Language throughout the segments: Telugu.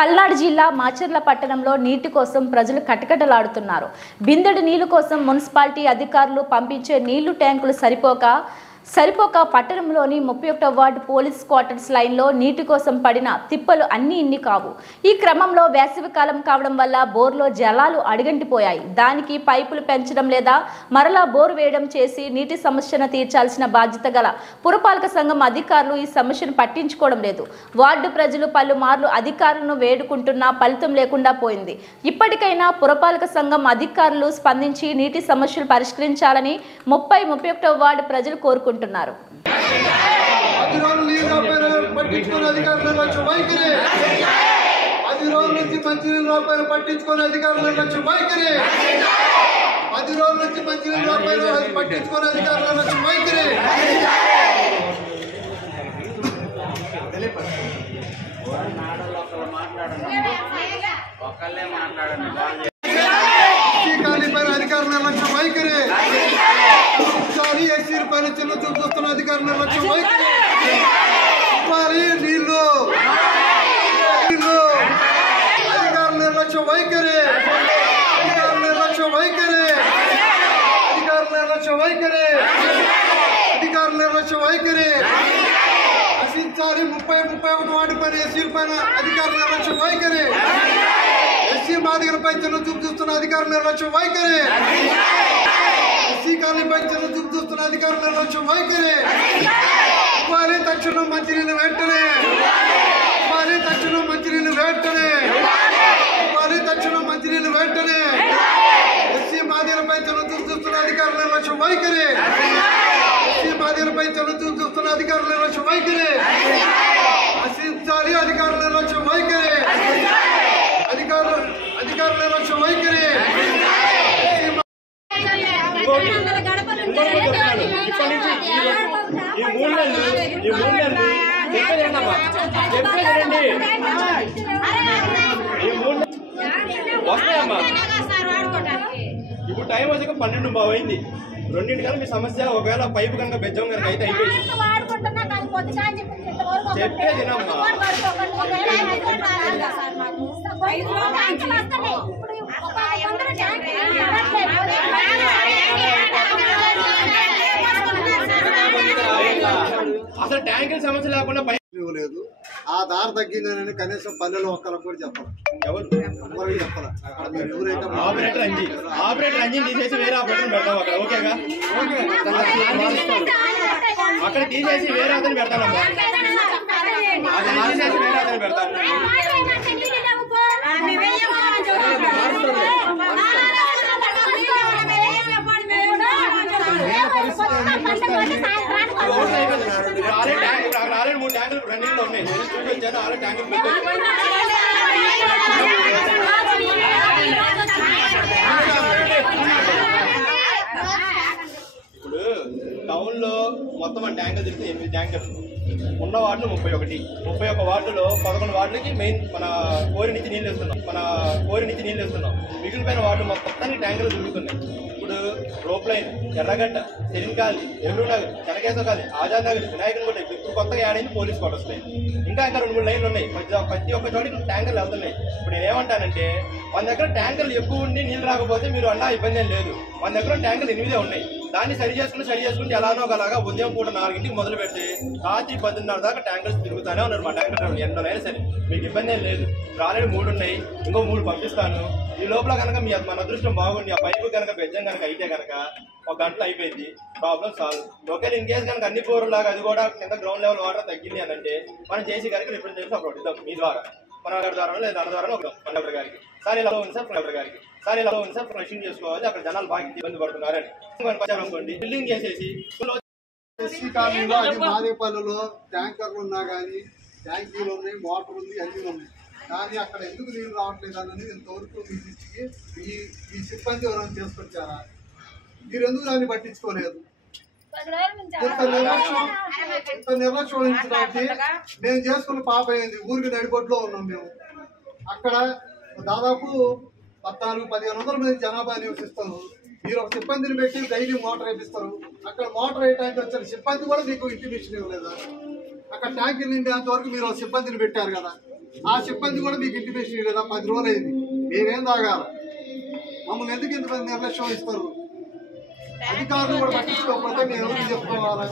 పల్నాడు జిల్లా మాచర్ల పట్టణంలో నీటి కోసం ప్రజలు కటకటలాడుతున్నారు. బిందెడు నీళ్ల కోసం మున్సిపాలిటీ అధికారులు పంపించే నీళ్లు ట్యాంకులు సరిపోక పట్టణంలోని 31వ వార్డు పోలీస్ క్వార్టర్స్ లైన్లో నీటి కోసం పడిన తిప్పలు అన్నీ ఇన్ని కావు. ఈ క్రమంలో వేసవికాలం కావడం వల్ల బోర్లో జలాలు అడుగంటిపోయాయి. దానికి పైపులు పెంచడం లేదా మరలా బోర్ వేయడం చేసి నీటి సమస్యను తీర్చాల్సిన బాధ్యత గల పురపాలక సంఘం అధికారులు ఈ సమస్యను పట్టించుకోవడం లేదు. వార్డు ప్రజలు పలుమార్లు అధికారులను వేడుకుంటున్నా ఫలితం లేకుండా పోయింది. ఇప్పటికైనా పురపాలక సంఘం అధికారులు స్పందించి నీటి సమస్యలు పరిష్కరించాలని 31వ వార్డు ప్రజలు కోరుకుంటున్నారు. చూస్తున్న అధికారుల నిర్లక్ష్యం వైఖరి నీళ్లు అధికారుల నిర్లక్ష్యం వైఖరి నశించాలి. 31 వార్డు పైన ఎస్సీల పైన అధికారుల నిర్లక్ష్యం వైఖరి, ఎస్సీ మాదిగలపై చిన్న చూపు చూస్తున్న అధికారుల నిర్లక్ష్యం వైఖరి, ఎస్సీ కాలనీపై చిన్న చూపు చూస్తున్న అధికారుల నిర్లక్ష్యం వైఖరి. ఇవ్వాలి తక్షణం మంచినీళ్ళు వెంటనే, ఇవ్వాలి తక్షణం మంచినీళ్ళు వెంటనే, ఇవ్వాలి తక్షణం మంచినీళ్ళు వెంటనే. ఎస్సీ మాదిగలపై చిన్న చూపు చూస్తున్న అధికారుల నిర్లక్ష్యం వైఖరి, ఎస్సీ మాదిగలపై చిన్న చూపు చూస్తున్న అధికారుల నిర్లక్ష్యం వైఖరి. నశించాలి అధికారుల నిర్లక్ష్యం వైఖరి, అధికారుల నిర్లక్ష్యం వైఖరి. ఇప్పుడు టైం వచ్చాక 12 అయింది. 2 మీ సమస్య ఒకవేళ పైపు కనుక బెజ్జం కనుక అయితే అయిపోయింది. చెప్పేదినమ్మా, అసలు ట్యాంకుల సమస్య లేకుండా లేదు. ఆ దారి తగ్గిందని కనీసం పల్లెలో ఒక్కరికి కూడా చెప్పాలి. ఎవరు చెప్పాలి? ఆపరేటర్ అంజిన్ తీసేసి వేరే ఆపరేటర్ పెడతాం అక్కడ. ఓకేగా? అక్కడ తీసేసి వేరే అతను పెడతానమ్మా, అది తీసేసి వేరే అతను పెడతాను. ఆల్రెడీ 3 ట్యాంకులు రన్నింగ్ లో ఉన్నాయి. చూపించాను ఆల్రెడీ ట్యాంకులు ఇప్పుడు టౌన్ లో మొత్తం మన ట్యాంకులు తిరిగితే 8 ట్యాంకులు ఉన్న వార్డులు 31 వార్డులో 11 వార్డులకి మెయిన్ మన కోరి నుంచి నీళ్ళు వేస్తున్నాం. మిగిలిపోయిన వార్డు మొత్తానికి ట్యాంకులు తిరుగుతున్నాయి. ఇప్పుడు రోప్ లైన్, ఎర్రగడ్డ, సెలింకాలి, నెహ్రూ నగర్, చెనకేశ్వర కాలనీ, ఆజాద్ నగర్, వినాయకుని కూడా ఇప్పుడు కొత్తగా యాడ్ అయింది పోలీస్ క్వార్టర్స్ లైన్. ఇంకా 2-3 లైన్లు ఉన్నాయి. ప్రతి ఒక్క చోటికి ట్యాంకర్లు వెళ్తున్నాయి. ఇప్పుడు నేనేమంటానంటే, మన దగ్గర ట్యాంకర్లు ఎక్కువ ఉండి నీళ్ళు రాకపోతే మీరు అన్నా ఇబ్బంది ఏం లేదు. మన దగ్గర ట్యాంకర్లు 8 ఉన్నాయి. దాన్ని సరి చేసుకుంటే ఎలానో ఒకలాగా ఉదయం పూట 4ంటికి మొదలు పెడితే రాత్రి 10:30 దాకా ట్యాంకర్స్ తిరుగుతానే ఉన్నారు. మా ట్యాంకర్ ఎంతైనా సరే మీకు ఇబ్బంది ఏం లేదు. ఆల్రెడీ 3 ఉన్నాయి, ఇంకో 3 పంపిస్తాను. ఈ లోపల కనుక మన అదృష్టం బాగుండి ఆ పైపు కనుక బెజ్జం కనుక అయితే కనుక 1 గంటలో అయిపోయింది, ప్రాబ్లం సాల్వ్. ఒకవేళ ఇన్ కేసు కనుక అన్ని పూర్వలాగా అది కూడా కింద గ్రౌండ్ లెవెల్ వాటర్ తగ్గింది అని అంటే మనం జేసీ గారికి రిప్రజెంటేషన్ అప్పుడు ఇద్దాం. మీ ద్వారా మన గారి ద్వారా లేదా దాని ద్వారా ఒక కలెక్టర్ గారికి సార్ ఇలా ఉంది సార్, కలెక్టర్ గారికి సార్ ఇలా ఉంది సార్, ప్రొటెక్షన్ చేసుకోవాలి, అక్కడ జనాలు బాగా ఇబ్బంది పడుతున్నారని అనుకోండి. బిల్డింగ్ చేసేసి ఎస్సీ కాలనీలో అది మాదేపల్లిలో ట్యాంకర్లు ఉన్నా కానీ ట్యాంకీలు ఉన్నాయి, మోటార్ ఉంది, అన్నీ ఉన్నాయి. కానీ అక్కడ ఎందుకు నీళ్ళు రావట్లేదు అనేది ఇంతవరకు మీ దృష్టికి మీ సిబ్బంది ఎవరైనా చేసుకొచ్చారా? మీరు ఎందుకు దాన్ని పట్టించుకోలేదు? ఇంత నిర్లక్ష్యం వహించడానికి మేము చేసుకున్న పాప అయింది. ఊరికి నడిబొడ్లో ఉన్నాం మేము. అక్కడ దాదాపు 14-1500 మంది జనాభా నివసిస్తారు. మీరు ఒక సిబ్బందిని పెట్టి డైలీ మోటార్ వేపిస్తారు. అక్కడ మోటార్ వేయడానికి వచ్చిన సిబ్బంది కూడా మీకు ఇంటిమేషన్ ఇవ్వలేదా? అక్కడ ట్యాంకులు నిండేంత వరకు మీరు సిబ్బందిని పెట్టారు కదా. ఆ సిబ్బంది కూడా మీకు ఇంటిమేషన్ ఇవ్వలేదా? 10 రోజులు అయింది, మీరేం తాగాల? మమ్మల్ని ఎందుకు ఇంతమంది నిర్లక్ష్యం ఇస్తారు? అధికారులు కూడా పట్టించుకోకపోతే మేము ఎవరికి చెప్పుకోవాలా?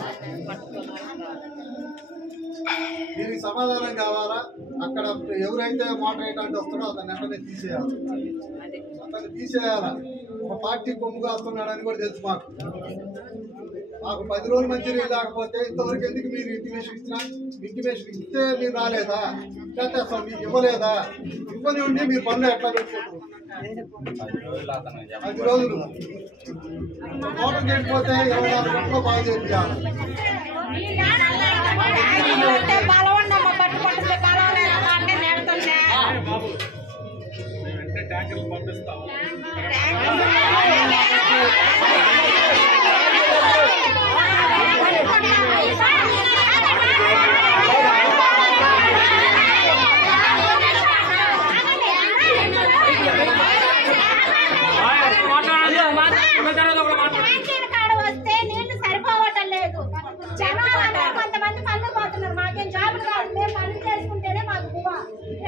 దీనికి సమాధానం కావాలా? అక్కడ ఎవరైతే మోటార్ వేయడానికి వస్తాడో అతను వెంటనే తీసేయాలి, అతను తీసేయాలా. ఒక పార్టీ కొమ్ము కాస్తున్నాడని కూడా తెలుసు మాకు. 10 రోజులు మంచిగా లేకపోతే ఇంతవరకు ఎందుకు మీరు ఇంటిమేషన్ ఇచ్చినా? ఇంటిమేషన్ ఇస్తే మీరు రాలేదా? లేకపోతే అసలు మీకు ఇవ్వలేదా? ఇవ్వని ఉండి మీరు పనులు ఎట్లా పెట్టుకుంటారు? 10 రోజులు మోటార్ చేయకపోతే 24 గంటల్లో బాగా చేయాలి. ట్యాంకర్లు పంపిస్తాం. వస్తే నీళ్లు సరిపోవటం లేదు. జనాలు కొంతమంది పనులు పోతున్నారు. మాకేం జాబులు కాదు, మేము పనులు చేసుకుంటేనే మాకు గువ.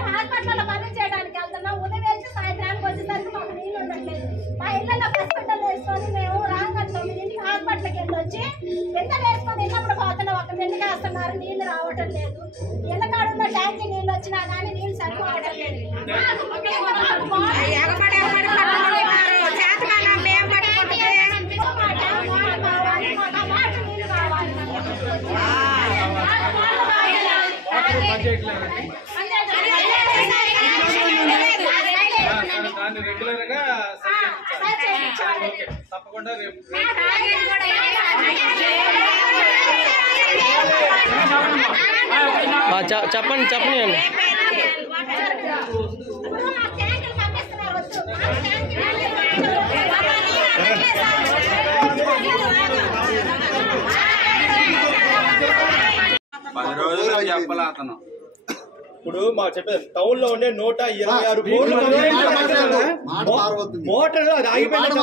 హాస్పిటల్లో పనులు చేయడానికి వెళ్తున్నాం. ఉదయం వెళ్తే సాయంత్రానికి వచ్చేసరికి మాకు నీళ్ళు ఉండట్లేదు. మా ఇళ్లలో హాస్పిటల్ వేసుకొని మేము రాగా 9ంటికి హాస్పిటల్కి వెళ్ళొచ్చి బిందెలు వేసుకొని వెళ్ళినప్పుడు పోతున్నాం. ఒక బిందెకి వేస్తున్నారు, నీళ్లు రావటం లేదు. ఇళ్ళ కాడున్న ట్యాంకి నీళ్ళు వచ్చినా కానీ నీళ్ళు సరిపోవటం లేదు. దాన్ని రెగ్యులర్ గా తప్పకుండా చెప్పండి చెప్పండి. ఇప్పుడు మాకు చెప్పేది టౌన్ లో ఉండే 126 బోర్లు మోటార్ అది ఆగిపోయింది.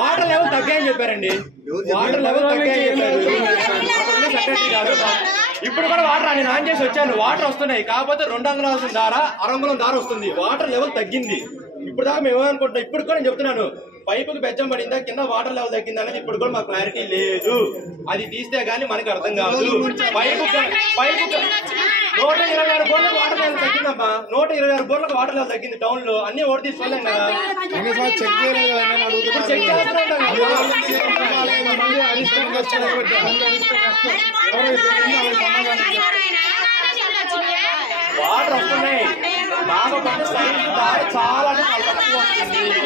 వాటర్ లెవెల్ తగ్గాయని చెప్పారండి. వాటర్ లెవెల్ తగ్గాయని చెప్పారు. ఇప్పుడు కూడా వాటర్ నేను ఆన్ చేసి వచ్చాను, వాటర్ వస్తున్నాయి. కాకపోతే 2 అంగుళాల దార 1 అంగుళం దార వస్తుంది. వాటర్ లెవెల్ తగ్గింది. ఇప్పుడు దాకా మేము ఏమనుకుంటున్నాం, ఇప్పుడు కూడా నేను చెప్తున్నాను, పైపుకి బెచ్చం పడిందా, కింద వాటర్ లెవెల్ తగ్గిందా అనేది ఇప్పుడు కూడా మాకు క్లారిటీ లేదు. అది తీస్తే గానీ మనకి అర్థం కాదు. పైపు 126 బోర్లకు వాటర్ లెవెల్ తగ్గిందమ్మా. 126 బోర్లకు వాటర్ లెవెల్ తగ్గింది టౌన్ లో. అన్ని ఓడి తీసుకోలేం కదా. చెక్ వాటర్ వస్తున్నాయి. కాకపోతే సైడ్ చాలా తక్కువ వస్తుంది.